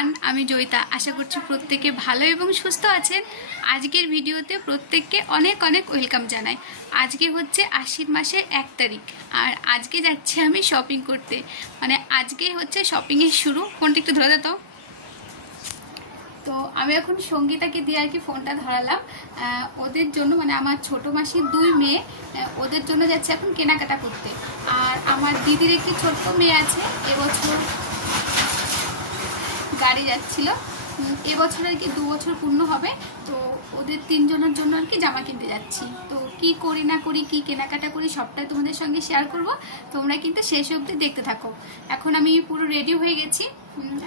Everyone, আমি জয়িতা। আশা করছি প্রত্যেকে ভালো এবং সুস্থ আছেন। আজকের ভিডিওতে প্রত্যেককে অনেক অনেক ওয়েলকাম জানাই। আজকে হচ্ছে আশ্বিন মাসের 1 তারিখ, আর আজকে যাচ্ছি আমি শপিং করতে। মানে আজকে হচ্ছে শপিংয়ের শুরু। ফোনটা একটু ধরে দাও। তো আমি এখন সঙ্গীতাকে দিয়ে আর কি ফোনটা ধরালাম। ওদের জন্য, মানে আমার ছোটো মাসির 2 মেয়ে, ওদের জন্য যাচ্ছে এখন কেনাকাটা করতে। আর আমার দিদির একটি ছোট্ট মেয়ে আছে, এবছর গাড়ি যাচ্ছিল। এবছর আর কি 2 বছর পূর্ণ হবে। তো ওদের 3 জনের জন্য আর কি জামা কিনতে যাচ্ছি। তো কি করি না করি, কি কেনাকাটা করি, সবটাই তোমাদের সঙ্গে শেয়ার করব। তোমরা কিন্তু শেষ অবধি দেখতে থাকো। এখন আমি পুরো রেডি হয়ে গেছি।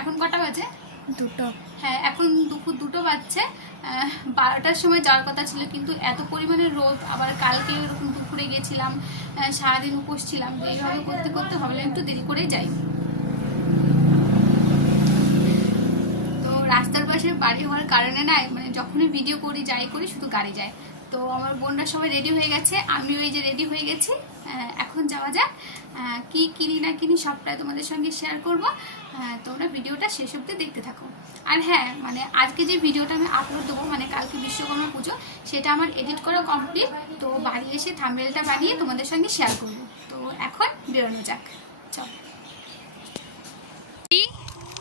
এখন কটা বাজে? 2টো। হ্যাঁ, এখন দুপুর 2টো বাজছে। 12টার সময় যাওয়ার কথা ছিল, কিন্তু এত পরিমাণে রোদ। আবার কালকে এরকম দুপুরে গেছিলাম, সারাদিন উপোস ছিলাম। এইভাবে করতে করতে ভাবলাম একটু দেরি করে যাই। রাস্তার পাশে বাড়ি হওয়ার কারণে না, মানে যখনই ভিডিও করি যাই করি শুধু গাড়ি যায়। তো আমার বোনরা সবাই রেডি হয়ে গেছে, আমিও এই যে রেডি হয়ে গেছি। এখন যাওয়া যাক। কি কিনি না কিনি সবটাই তোমাদের সঙ্গে শেয়ার করব। তোমরা ভিডিওটা শেষ অবধি দেখতে থাকো। আর হ্যাঁ, মানে আজকে যে ভিডিওটা আমি আপলোড দেবো, মানে কালকে বিশ্বকর্মা পুজো, সেটা আমার এডিট করা কমপ্লিট। তো বাড়ি এসে থাম্বনেলটা বানিয়ে তোমাদের সঙ্গে শেয়ার করব। তো এখন বেরোনো যাক, চল।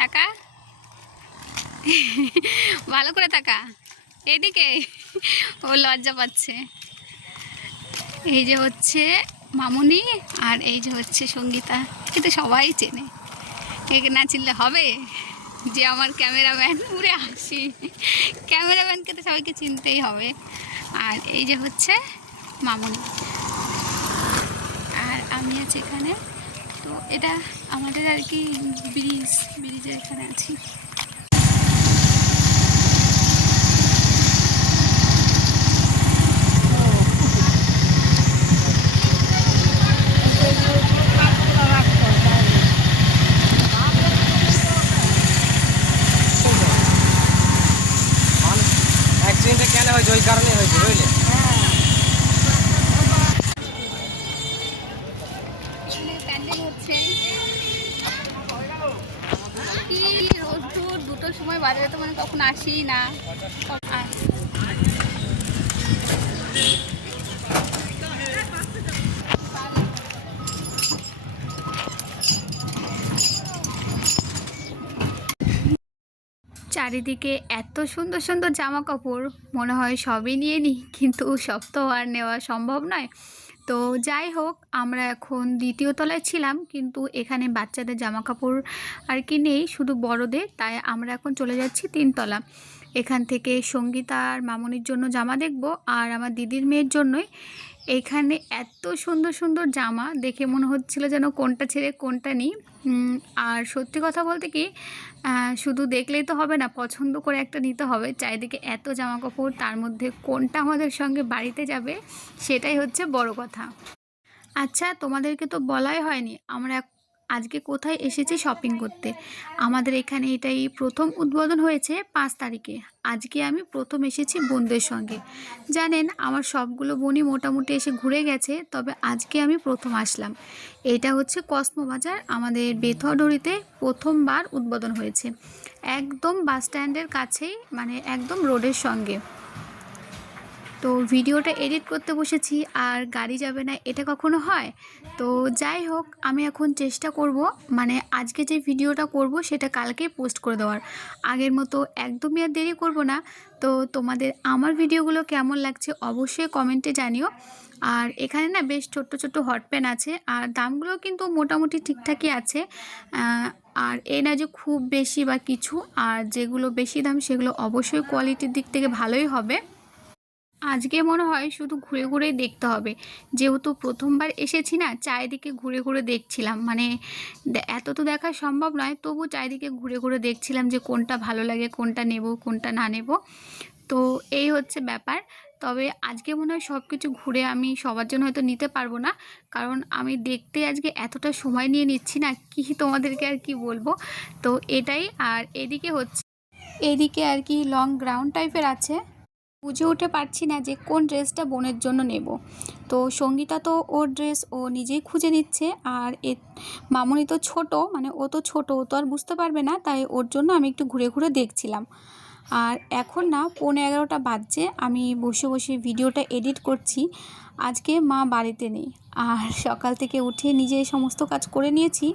টাকা ভালো করে তাকা, এদিকে। ও লজ্জা পাচ্ছে। এই যে হচ্ছে মামুনি, আর এই যে হচ্ছে সঙ্গীতা। একে সবাই চেনে, একে না চিনলে হবে? যে আমার ক্যামেরাম্যান, উড়ে হাসি। ক্যামেরাম্যানকে তো সবাইকে চিনতেই হবে। আর এই যে হচ্ছে মামুনি, আর আমি আছি এখানে। তো এটা আমাদের আর কি ব্রিজের এখানে আছি। কেন হয়েছে? ওই কারণে হয়েছে, বুঝলে? প্যান্ডেল হচ্ছে। কি রোদ্দুর, 2টোর সময় বাজারে তো মানে কখন আসি না। চারিদিকে এত সুন্দর সুন্দর জামা কাপড়, মনে হয় সবই নিয়ে নিই, কিন্তু সব তো আর নেওয়া সম্ভব নয়। তো যাই হোক, আমরা এখন 2য় তলায় ছিলাম, কিন্তু এখানে বাচ্চাদের জামা কাপড় আর কি নেই, শুধু বড়দের। তাই আমরা এখন চলে যাচ্ছি 3 তলা। এখান থেকে সঙ্গীতা আর মামনির জন্য জামা দেখব, আর আমার দিদির মেয়ের জন্যই। এখানে এত সুন্দর সুন্দর জামা দেখে মনে হচ্ছিল যেন কোনটা ছেড়ে কোনটা নিই। আর সত্যি কথা বলতে কি, শুধু দেখলেই তো হবে না, পছন্দ করে একটা নিতে হবে। চারিদিকে এত জামা কাপড়, তার মধ্যে কোনটা আমাদের সঙ্গে বাড়িতে যাবে সেটাই হচ্ছে বড় কথা। আচ্ছা, তোমাদেরকে তো বলাই হয়নি আমরা আজকে কোথায় এসেছি শপিং করতে। আমাদের এখানে এটাই প্রথম উদ্বোধন হয়েছে 5 তারিখে। আজকে আমি প্রথম এসেছি বোনদের সঙ্গে। জানেন, আমার সবগুলো বোনই মোটামুটি এসে ঘুরে গেছে, তবে আজকে আমি প্রথম আসলাম। এটা হচ্ছে কসমো বাজার, আমাদের বেথুয়াডহরিতে প্রথমবার উদ্বোধন হয়েছে। একদম বাস স্ট্যান্ডের কাছেই, মানে একদম রোডের সঙ্গে। তো ভিডিওটা এডিট করতে বসেছি, আর গাড়ি যাবে না এটা কখনো হয়? তো যাই হোক, আমি এখন চেষ্টা করব, মানে আজকে যে ভিডিওটা করব সেটা কালকেই পোস্ট করে দেওয়ার। আগের মতো একদমই আর দেরি করব না। তো তোমাদের আমার ভিডিওগুলো কেমন লাগছে অবশ্যই কমেন্টে জানিও। আর এখানে না বেশ ছোট্ট ছোট্ট হট প্যান আছে, আর দামগুলো কিন্তু মোটামুটি ঠিকঠাকই আছে। আর এই না যে খুব বেশি বা কিছু, আর যেগুলো বেশি দাম সেগুলো অবশ্যই কোয়ালিটির দিক থেকে ভালোই হবে। আজকে মনে হয় শুধু ঘুরে ঘুরেই দেখতে হবে, যেহেতু প্রথমবার এসেছি না, চারিদিকে ঘুরে ঘুরে দেখছিলাম। মানে এত তো দেখা সম্ভব নয়, তবু চারিদিকে ঘুরে ঘুরে দেখছিলাম যে কোনটা ভালো লাগে, কোনটা নেব কোনটা না নেব। তো এই হচ্ছে ব্যাপার। তবে আজকে মনে হয় সব কিছু ঘুরে আমি সবার জন্য হয়তো নিতে পারবো না, কারণ আমি দেখতে আজকে এতটা সময় নিয়ে নিচ্ছি না, কি তোমাদেরকে আর কি বলবো। তো এটাই। আর এদিকে হচ্ছে, এদিকে আর কি লং গ্রাউন্ড টাইপের আছে। বুঝে উঠে পারছি না যে কোন ড্রেসটা বোনের জন্য নেব। তো সঙ্গীতা তো ওর ড্রেস ও নিজেই খুঁজে নিচ্ছে, আর মামনি তো ছোট, মানে ও তো ছোট, ও তো আর বুঝতে পারবে না, তাই ওর জন্য আমি একটু ঘুরে ঘুরে দেখছিলাম। আর এখন না 11:15 বাজছে, আমি বসে বসে ভিডিওটা এডিট করছি। আজকে মা বাড়িতে নেই, আর সকাল থেকে উঠে নিজে সমস্ত কাজ করে নিয়েছি।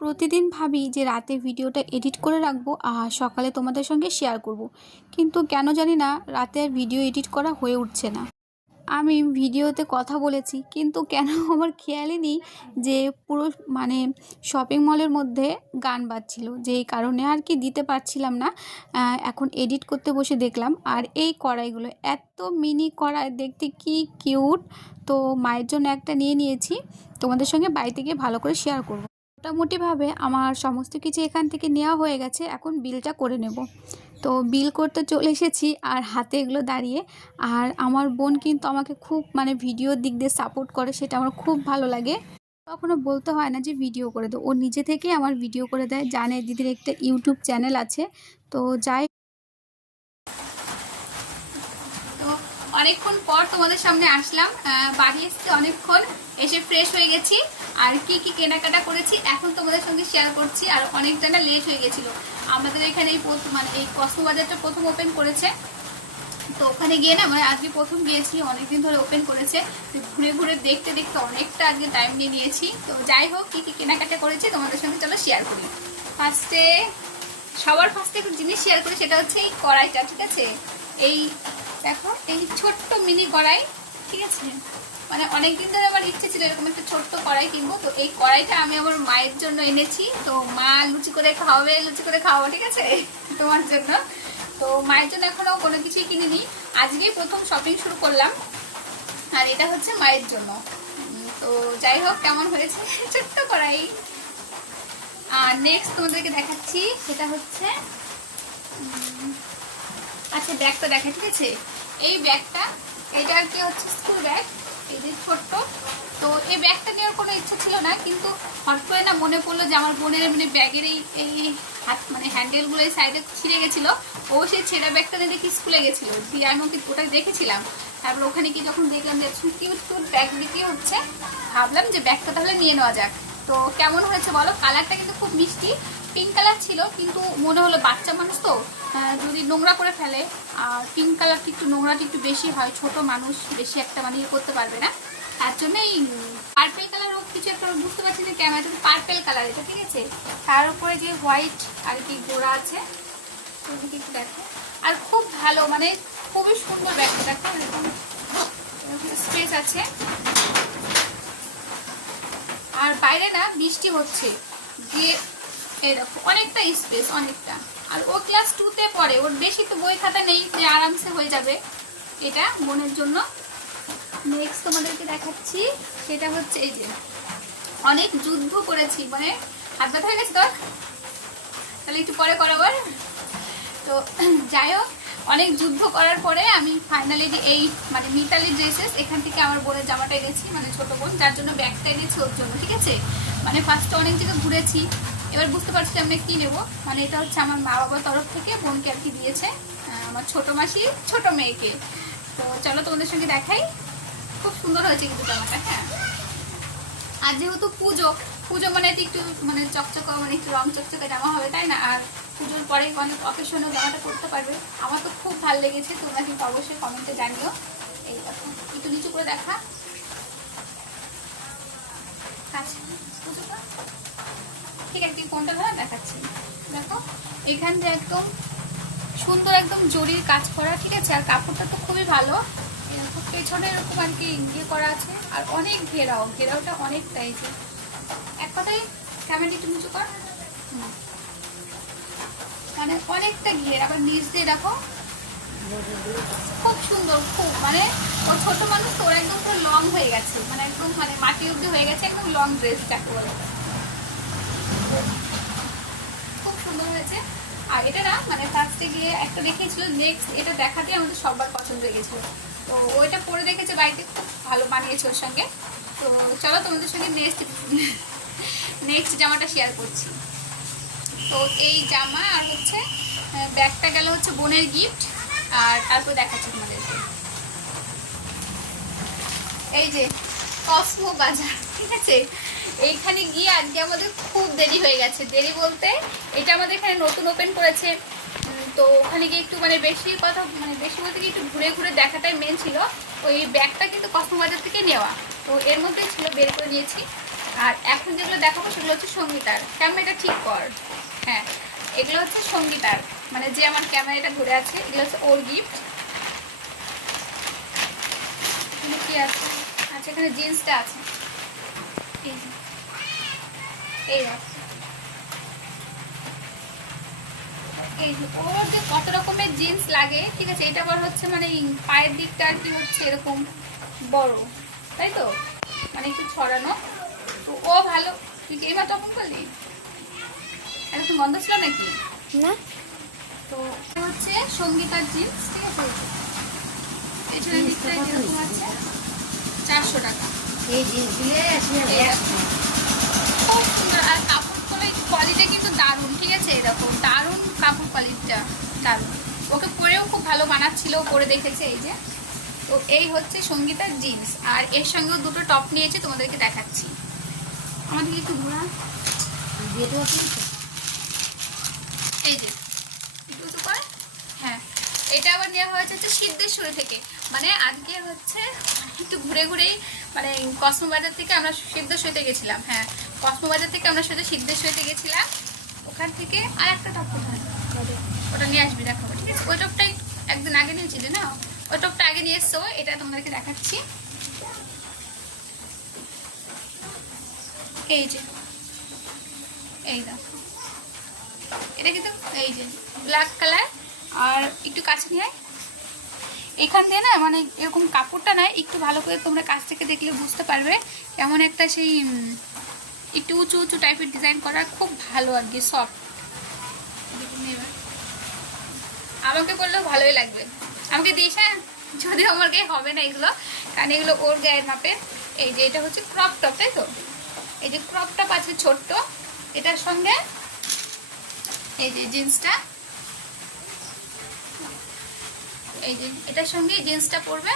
প্রতিদিন ভাবি যে রাতে ভিডিওটা এডিট করে রাখবো আর সকালে তোমাদের সঙ্গে শেয়ার করব, কিন্তু কেন জানি না রাতে আর ভিডিও এডিট করা হয়ে উঠছে না। আমি ভিডিওতে কথা বলেছি, কিন্তু কেন আমার খেয়ালই নেই যে পুরো মানে শপিং মলের মধ্যে গান বাজছিল, যেই কারণে আর কি দিতে পারছিলাম না। এখন এডিট করতে বসে দেখলাম, আর এই কড়াইগুলো এত মিনি কড়াই, দেখতে কি কিউট। তো মায়ের জন্য একটা নিয়ে নিয়েছি, তোমাদের সঙ্গে বাড়িতে গিয়ে ভালো করে শেয়ার করব। মোটামুটিভাবে আমার সমস্ত কিছু এখান থেকে নেওয়া হয়ে গেছে, এখন বিলটা করে নেব। তো বিল করতে চলে এসেছি, আর হাতে এগুলো দাঁড়িয়ে। আর আমার বোন কিন্তু আমাকে খুব মানে ভিডিওর দিক দিয়ে সাপোর্ট করে, সেটা আমার খুব ভালো লাগে। কখনো বলতে হয় না যে ভিডিও করে দাও, ও নিজে থেকেই আমার ভিডিও করে দেয়, জানে দিদির একটা ইউটিউব চ্যানেল আছে। তো যাই, তো অনেকক্ষণ পর তোমাদের সামনে আসলাম, বাড়ি এসেছি অনেকক্ষণ, এসে ফ্রেশ হয়ে গেছি। আর কি কি কেনাকাটা করেছি এখন তোমাদের সঙ্গে শেয়ার করছি। আর অনেকটা না লেট হয়ে গেছিলো, আমাদের এখানে মানে এই কসমো বাজারটা প্রথম ওপেন করেছে, তো ওখানে গিয়ে না মানে আজকে প্রথম গিয়েছি, অনেকদিন ধরে ওপেন করেছে, ঘুরে ঘুরে দেখতে দেখতে অনেকটা আজকে টাইম নিয়ে নিয়েছি। তো যাই হোক, কী কী কেনাকাটা করেছি তোমাদের সঙ্গে চলো শেয়ার করি। সবার ফার্স্টে একটু জিনিস শেয়ার করি, সেটা হচ্ছে এই কড়াইটা। ঠিক আছে, এই দেখো এই ছোট্ট মিনি কড়াই, ঠিক আছে, মানে অনেকদিন ধরে আমার ইচ্ছে ছিল এরকম একটা ছোট্ট কড়াই কিনবো। তো এই কড়াইটা আমি আমার মায়ের জন্য এনেছি, তো মা লুচি করে খাওয়াবে, ঠিক আছে, তোমার জন্য। তো মায়ের জন্য এখনো কোনো কিছুই কিনিনি, আজকেই প্রথম শপিং শুরু করলাম। আর এটা হচ্ছে মায়ের জন্য। তো যাই হোক, কেমন হয়েছে ছোট্ট কড়াই। আর নেক্সট তোমাদেরকে দেখাচ্ছি, সেটা হচ্ছে আচ্ছা ব্যাগটা দেখা, ঠিক আছে, এই ব্যাগটা, এটা আর কি হচ্ছে স্কুল ব্যাগ, এই যে ছোট্ট। তো এই ব্যাগটা নেওয়ার কোনো ইচ্ছা ছিল না, কিন্তু হট করে না মনে পড়লো যে আমার বোনের মানে ব্যাগের এই হাত মানে হ্যান্ডেলগুলো এই সাইডে ছিঁড়ে গেছিলো, ও সেই ছেঁড়া ব্যাগটা নিয়ে দেখি স্কুলে গেছিলো, দিয়ে আমি ওটা দেখেছিলাম। তারপর ওখানে কি যখন দেখলাম যে কিউট কিউট ব্যাগ বিক্রি হচ্ছে, ভাবলাম যে ব্যাগটা তাহলে নিয়ে নেওয়া যাক। তো কেমন হয়েছে বলো, কালারটা কিন্তু খুব মিষ্টি, পিঙ্ক কালার ছিল, কিন্তু মনে হলো বাচ্চা মানুষ তো যদি নোংরা করে ফেলে, আর পিঙ্ক কালারটা একটু নোংরাটা একটু বেশি হয়, ছোট মানুষ বেশি একটা মানে করতে পারবে না, তার জন্য এই পার্পেল কালার ও কিছু একটা বুঝতে পারছি না কেমন, পার্পেল কালার এটা, ঠিক আছে। তার উপরে যে হোয়াইট আর কি গোড়া আছে, ওদিকে একটু দেখো, আর খুব ভালো মানে খুবই সুন্দর ব্যাগটা, দেখো এরকম স্পেস আছে। আর বাইরে না বৃষ্টি হচ্ছে, দিয়ে এই দেখো অনেকটা স্পেস, অনেকটা। আর ও ক্লাস 2-তে পড়ে, ওর বেশি তো বই খাতা নেই, যে আরামসে হয়ে যাবে, এটা বোনের জন্য। নেক্সট তোমাদেরকে দেখাচ্ছি, সেটা হচ্ছে এই যে অনেক যুদ্ধ করেছি, মানে হাত ব্যথা হয়ে গেছে তো, তাহলে একটু পরে করাবার। তো যাই হোক, অনেক যুদ্ধ করার পরে আমি ফাইনালি এই মানে মিতালি ড্রেসেস এখান থেকে আমার বোনের জামাটা এনেছি, মানে ছোট বোন, যার জন্য ব্যাগটা এনেছি ওর জন্য, ঠিক আছে। মানে ফার্স্টে অনেক জায়গায় ঘুরেছি, এবার বুঝতে পারছি আমি কি নেবো। মানে এটা হচ্ছে আমার মা বাবার তরফ থেকে বোনকে আর কি দিয়েছে, আমার ছোট মাসি ছোট মেয়েকে। তো চলো তোমাদের সঙ্গে দেখাই, খুব সুন্দর হয়েছে কিন্তু জামাটা। হ্যাঁ, আর যেহেতু পুজো মানে একটু মানে চকচকা, মানে একটু রং চকচকা জামা হবে, তাই না। আর পুজোর পরে অনেক অকেশনেও জামাটা পরতে পারবে, আমার তো খুব ভালো লেগেছে, তোমরা কিন্তু অবশ্যই কমেন্টে জানিও। এই দেখো একটু নিচু করে দেখা, ঠিক আছে, কোনটা ধরা দেখাচ্ছি, দেখো এখান থেকে একদম সুন্দর একদম জরির কাজ করা, ঠিক আছে। আর কাপড়টা তো খুবই ভালো, পেছনে এরকম আর কি ইয়ে করা আছে, আর অনেক ঘেরাওটা অনেকটাই, যে এক কথায় ক্যামেরা একটু নিচু কর, মানে অনেকটা ঘের, আবার নিচ দিয়ে দেখো খুব সুন্দর, খুব মানে ও ছোট মানুষ তো, ওর একদম পুরো লং হয়ে গেছে, মানে একদম মানে মাটি অব্দি হয়ে গেছে, একদম লং ড্রেস যাকে বলে, খুব সুন্দর হয়েছে। আর এটা না মানে ফার্স্টে গিয়ে একটা দেখিয়েছিল, নেক্সট এটা দেখাতে আমাদের সবার পছন্দ হয়ে গেছিলো, তো ওইটা পরে দেখেছে বাড়িতে, খুব ভালো মানিয়েছে ওর সঙ্গে। তো চলো তোমাদের সঙ্গে নেক্সট জামাটা শেয়ার করছি। তো এই জামা আর হচ্ছে ব্যাগটা গেল হচ্ছে বোনের গিফট, আর তারপর দেখাচ্ছি তোমাদেরকে। এই যে কসমো বাজার, ঠিক আছে, এইখানে গিয়ে আজকে আমাদের খুব দেরি হয়ে গেছে। দেরি বলতে এটা আমাদের এখানে নতুন ওপেন করেছে, তো ওখানে গিয়ে একটু মানে বেশি কথা মানে বেশি বলতে গিয়ে একটু ঘুরে ঘুরে দেখাটাই মেন ছিল। ওই ব্যাগটা কিন্তু কসমো বাজার থেকে নেওয়া, তো এর মধ্যেই ছিল, বের করে নিয়েছি। আর এখন যেগুলো দেখাবো সেগুলো হচ্ছে সঙ্গীতার। ক্যামেরাটা ঠিক কর, হ্যাঁ, এগুলো হচ্ছে সঙ্গীতার, মানে যে আমার ক্যামেরাটা ঘুরে আছে, এগুলো হচ্ছে ওর গিফট। কি আছে? আচ্ছা, এখানে জিন্সটা আছে, এই এই ওর যে কত রকমের জিন্স লাগে, ঠিক আছে, এটা আবার হচ্ছে মানে পায়ের দিকটা আর কি হচ্ছে এরকম বড়, তাই তো, মানে একটু ছড়ানো। তো ও ভালো। তুই কি এইবার তখন করলি? এরকম বন্ধ ছিল নাকি? না, তো হচ্ছে সঙ্গীতার জিন্স, ঠিক আছে, পেছনের দিকটা এরকম আছে, 400 টাকা। এই জিনিসগুলো খুব সুন্দর। আর কাপড় কোয়ালিটি কিন্তু দারুণ, ঠিক আছে, এরকম দারুণ কাপড় কোয়ালিটিটা, দারুণ। ওকে পরেও খুব ভালো মানাচ্ছিল, পরে দেখেছে। এই যে, তো এই হচ্ছে সঙ্গীতার জিন্স, আর এর সঙ্গেও দুটো টপ নিয়েছে, তোমাদেরকে দেখাচ্ছি। আমাদেরকে একটু ঘোরা, এই যে একটু করে, হ্যাঁ, এটা আবার নেওয়া হয়েছে হচ্ছে সিদ্ধেশ্বরী থেকে। মানে আজকে হচ্ছে একটু ঘুরে ঘুরেই মানে কসমো বাজার থেকে আমরা সিদ্ধেশ্বরীতে গেছিলাম, হ্যাঁ, কসমো বাজার থেকে আমরা সাথে সিদ্ধেশ্বরীতে গেছিলাম। ওখান থেকে আর একটা টপ কোথায়, ওটা নিয়ে আসবি, দেখাবো, ঠিক আছে। ওই টপটাই একদিন আগে নিয়েছিলি না, ওই টপটা আগে নিয়ে এসছো, এটা তোমাদেরকে দেখাচ্ছি। এই যে, এই দেখো, এটা কিন্তু এই যে ব্ল্যাক কালার, আর একটু কাছে নিয়ে এখান দিয়ে না মানে এরকম কাপড়টা না একটু ভালো করে তোমরা কাছ থেকে দেখলে বুঝতে পারবে কেমন একটা সেই একটু উঁচু উঁচু টাইপের ডিজাইন করা, খুব ভালো আর কি, সফট। আমাকে বললেও ভালোই লাগবে, আমাকে দিস, হ্যাঁ, যদিও আমার গায়ে হবে না এগুলো, কারণ এগুলো ওর গায়ের মাপে। এই যে এটা হচ্ছে ক্রপ টপ, তাই তো, এই যে ক্রপ টপ আছে ছোট্ট, এটার সঙ্গে এই যে জিন্সটা, এই যে এটার সঙ্গে জিন্সটা পরবে,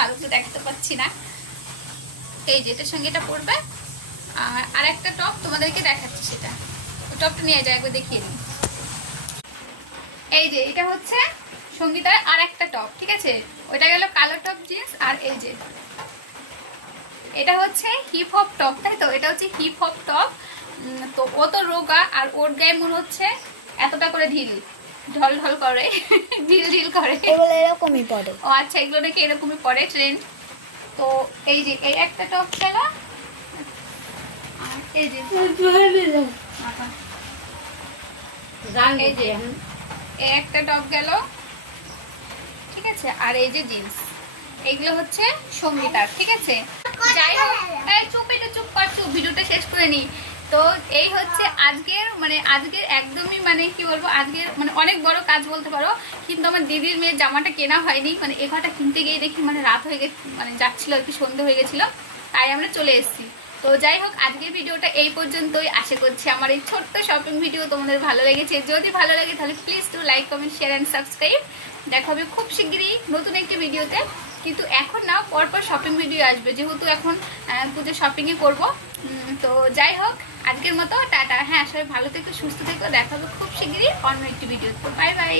ভালো করে দেখতে পাচ্ছি না, এই যে এটার সঙ্গে এটা পরবে। আর একটা টপ তোমাদেরকে দেখাচ্ছি, সেটা ওই টপটা নিয়ে যায়, একবার দেখিয়ে দিই। এই যে এটা হচ্ছে সঙ্গীতার আর একটা টপ, ঠিক আছে, ওইটা গেল কালো টপ জিন্স। আর এই যে এটা হচ্ছে হিপ হপ টপ, তাই তো, এটা হচ্ছে হিপ হপ টপ। তো ও তো রোগা, আর ওর গায়ে মনে হচ্ছে এতটা করে ঢিল ঢল ঢল করে, ঢিল ঢিল করে, এগুলো এরকমই পড়ে। ও আচ্ছা, এগুলো নাকি এরকমই পরে ট্রেন্ড। তো এই যে এই একটা টপ গেল, আর এই যে এই একটা টপ গেল, ঠিক আছে, আর এই যে জিন্স, এইগুলো হচ্ছে সঙ্গীতার, ঠিক আছে। যাই হোক, চুপ, এটা চুপ কর, চুপ, ভিডিওটা শেষ করে নি। তো এই হচ্ছে আজকের মানে আজকের একদমই মানে কি বলবো, আজকের মানে অনেক বড় কাজ বলতে পারো, কিন্তু আমার দিদির মেয়ের জামাটা কেনা হয়নি, মানে এ ঘরটা কিনতে গিয়ে দেখি মানে রাত হয়ে গেছে, মানে যাচ্ছিল আর কি, সন্ধ্যে হয়ে গেছিল, তাই আমরা চলে এসেছি। তো যাই হোক, আজকের ভিডিওটা এই পর্যন্তই। আশা করছি আমার এই ছোট্ট শপিং ভিডিও তোমাদের ভালো লেগেছে। যদি ভালো লাগে তাহলে please to like, comment, share and subscribe. দেখা হবে খুব শিগগিরই নতুন একটি ভিডিওতে, কিন্তু এখন না পরপর শপিং ভিডিও আসবে, যেহেতু এখন পুজো শপিংই করব। তো যাই হোক, আজকের মতো টাটা, হ্যাঁ, সবাই ভালো থেকো, সুস্থ থেকো, দেখা হবে খুব শিগগিরই অন্য একটি ভিডিও। তো বাই বাই।